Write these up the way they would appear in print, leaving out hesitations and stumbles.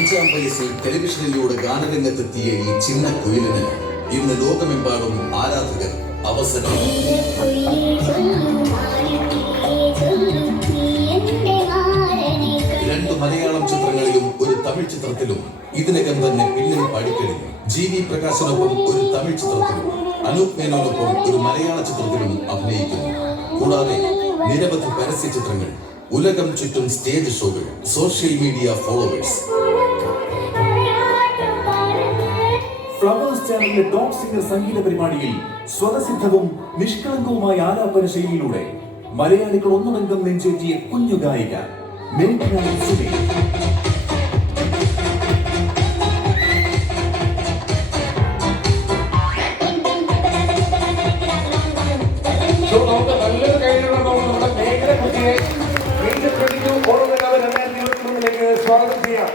അഞ്ചാം വയസ്സിൽ ടെലിവിഷനിലൂടെ ഗാനരംഗത്തെത്തിയ ഈ ചിന്ന കുയിലിന് ഇന്ന് ലോകമെമ്പാടും ആരാധകർ. അവസരം രണ്ട് മലയാളം ചിത്രങ്ങളിലും ഒരു തമിഴ് ചിത്രത്തിലും ഇതിനകം തന്നെ പിന്നിൽ പാടിക്കഴിഞ്ഞു. GV പ്രകാശിനൊപ്പം ഒരു തമിഴ് ചിത്രത്തിലും അനൂപ് മേനോനൊപ്പം ഒരു മലയാള ചിത്രത്തിലും അഭിനയിക്കുന്നു. കൂടാതെ നിരവധി പരസ്യ ചിത്രങ്ങൾ, ഉലകം ചുറ്റും സ്റ്റേജ് ഷോകൾ, സോഷ്യൽ മീഡിയ ഫോളോവേഴ്സ്. ഫ്ലവേഴ്സ് ചാനലിലെ ടോപ്പ് സിംഗർ സംഗീത പരിപാടിയിൽ സ്വതസിദ്ധവും നിഷ്കളങ്കവുമായ ആലാപന ശൈലിയിലൂടെ മലയാളികൾ ഒന്നുടങ്കം നെഞ്ചേറ്റിയ കുഞ്ഞു ഗായിക മേഘ്ന സുരേഷ്. സ്വാഗതം ചെയ്യാം.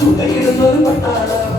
ചുടയിടുന്നൊരു പട്ടാളം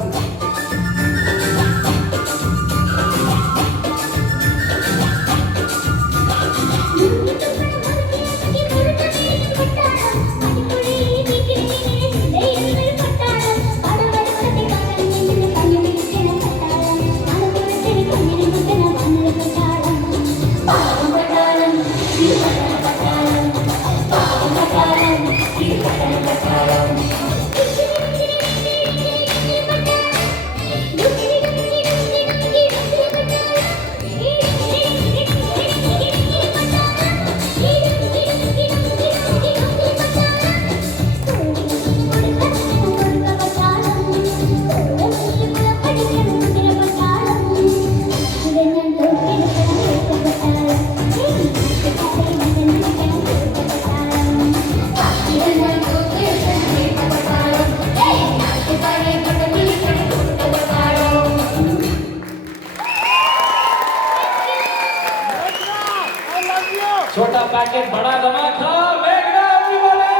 छोटा पैकेट बड़ा धमाका मेघना जी बोले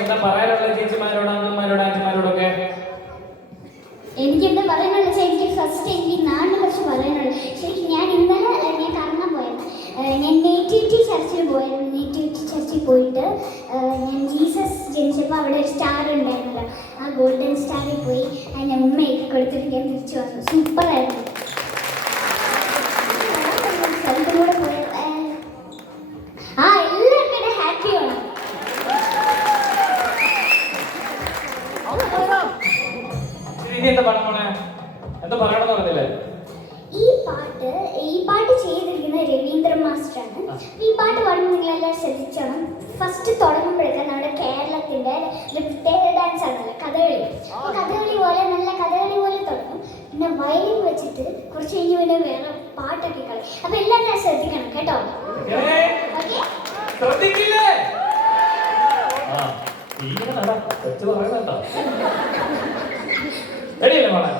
എന്താ പറയാനുള്ള ചേച്ചിമാരോട് അമ്മമാരോട് ആന്റിമാരോടൊക്കെ എനിക്കെന്താ പറയാനുള്ള വെച്ചാൽ എനിക്ക് ഫസ്റ്റ് എനിക്ക് നാടിനെ കുറിച്ച് പറയാനുള്ളൂ. ശരിക്കും ഞാൻ ഇന്നലെ ഞാൻ കറങ്ങാൻ പോയത്. ഞാൻ നേറ്റിവിറ്റി ചർച്ചിൽ പോയിരുന്നു. നേറ്റിവിറ്റി ചർച്ചിൽ പോയിട്ട് ഞാൻ ജീസസ് ജനിച്ചപ്പോൾ അവിടെ ഒരു സ്റ്റാർ ഉണ്ടായിരുന്നല്ലോ, ആ ഗോൾഡൻ സ്റ്റാറിൽ പോയി അതിൻ്റെ ഉമ്മയൊക്കെ കൊടുത്തിട്ട് ഞാൻ തിരിച്ചു വന്നു. സൂപ്പറായിരുന്നു. സ്ഥലത്തിലൂടെ പോയത് ആ എല്ലാവർക്കും എന്നെ ഹാപ്പിയാണ്. ഇനി എന്താ പറയണേ, എന്താ പറയണമെന്ന് പറഞ്ഞില്ലേ? ഈ പാട്ട് ചെയ്തിരിക്കുന്നത് രവീന്ദ്ര മാസ്റ്ററാണ്. ഈ പാട്ട് പാടുമ്പോൾ നിങ്ങളെല്ലാവരും ശ്രദ്ധിച്ചോണം. ഫസ്റ്റ് തുടങ്ങുമ്പോഴേക്കും നമ്മുടെ കേരളത്തിൻ്റെ ഒരു പ്രത്യേക ഡാൻസ് ആണല്ലോ കഥകളി. അപ്പോൾ കഥകളി പോലെ നല്ല കഥകളി പോലെ തുടങ്ങും. പിന്നെ വയലിൻ വെച്ചിട്ട് കുറച്ച് കഴിഞ്ഞ് പിന്നെ വേറെ പാട്ടൊക്കെ കളി. അപ്പോൾ എല്ലാവരും ശ്രദ്ധിക്കണം കേട്ടോ. ഓക്കെ, ശ്രദ്ധിക്കില്ലേ? ഇങ്ങനെ നട തെറ്റ് പറയണ കേട്ടോ. റെഡിയല്ലേ മോളെ?